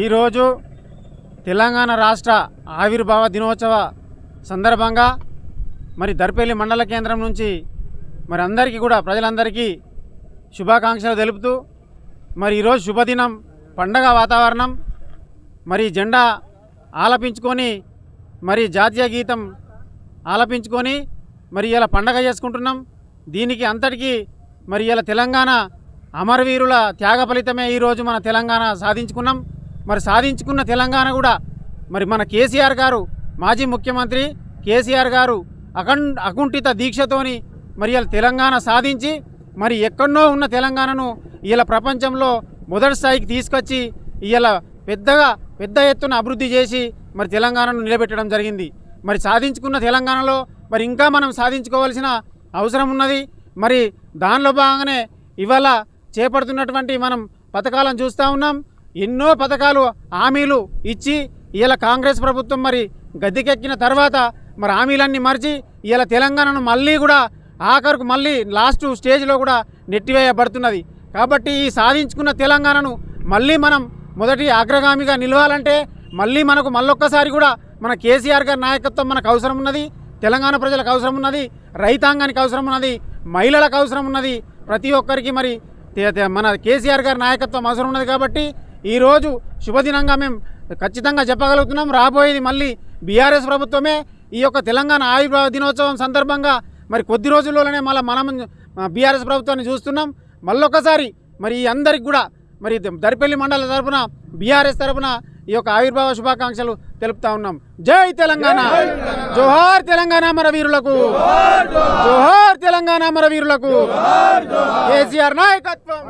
ఈరోజు తెలంగాణ రాష్ట్ర ఆవిర్భావ దినోత్సవ సందర్భంగా మరి దర్పల్లి మండల కేంద్రం నుంచి మరి అందరికీ కూడా ప్రజలందరికీ శుభాకాంక్షలు తెలుపుతూ మరి ఈరోజు శుభదినం పండగ వాతావరణం మరి జెండా ఆలపించుకొని మరి జాతీయ గీతం ఆలపించుకొని మరి ఇలా పండగ చేసుకుంటున్నాం. దీనికి అంతటికీ మరి ఇలా తెలంగాణ అమరవీరుల త్యాగ ఫలితమే ఈరోజు మన తెలంగాణ సాధించుకున్నాం. మరి సాధించుకున్న తెలంగాణ కూడా మరి మన కేసీఆర్ గారు మాజీ ముఖ్యమంత్రి కేసీఆర్ గారు అఖం అకుంఠిత దీక్షతోని మరి ఇలా తెలంగాణ సాధించి మరి ఎక్కడో ఉన్న తెలంగాణను ఇలా ప్రపంచంలో మొదటి స్థాయికి తీసుకొచ్చి ఇలా పెద్దగా పెద్ద ఎత్తున అభివృద్ధి చేసి మరి తెలంగాణను నిలబెట్టడం జరిగింది. మరి సాధించుకున్న తెలంగాణలో మరి ఇంకా మనం సాధించుకోవాల్సిన అవసరం ఉన్నది. మరి దానిలో భాగంగానే ఇవాళ చేపడుతున్నటువంటి మనం పథకాలను చూస్తూ ఉన్నాం. ఎన్నో పథకాలు హామీలు ఇచ్చి ఇలా కాంగ్రెస్ ప్రభుత్వం మరి గద్దెకెక్కిన తర్వాత మరి హామీలన్నీ మరిచి ఇలా తెలంగాణను మళ్ళీ కూడా ఆఖరుకు మళ్ళీ లాస్ట్ స్టేజ్లో కూడా నెట్టివేయబడుతున్నది. కాబట్టి ఈ సాధించుకున్న తెలంగాణను మళ్ళీ మనం మొదటి అగ్రగామిగా నిలవాలంటే మళ్ళీ మనకు మళ్ళొక్కసారి కూడా మన కేసీఆర్ గారి నాయకత్వం మనకు అవసరం ఉన్నది తెలంగాణ ప్రజలకు అవసరం ఉన్నది రైతాంగానికి అవసరం ఉన్నది మహిళలకు అవసరం ఉన్నది. ప్రతి ఒక్కరికి మరి మన కేసీఆర్ గారి నాయకత్వం అవసరం ఉన్నది కాబట్టి ఈరోజు శుభదినంగా మేము ఖచ్చితంగా చెప్పగలుగుతున్నాం. రాబోయేది మళ్ళీ బీఆర్ఎస్ ప్రభుత్వమే. ఈ యొక్క తెలంగాణ ఆయుర్వేద దినోత్సవం సందర్భంగా మరి కొద్ది రోజుల్లోనే మళ్ళీ మనం బీఆర్ఎస్ ప్రభుత్వాన్ని చూస్తున్నాం. మళ్ళొకసారి మరి ఈ అందరికి కూడా మరి దరిపల్లి మండల తరఫున బీఆర్ఎస్ తరఫున ఈ యొక్క ఆవిర్భావ శుభాకాంక్షలు తెలుపుతా ఉన్నాం. జై తెలంగాణ! జోహార్ తెలంగాణ మరవీరులకు జోహార్ తెలంగాణ మరవీరులకు కేసీఆర్ నాయకత్వం!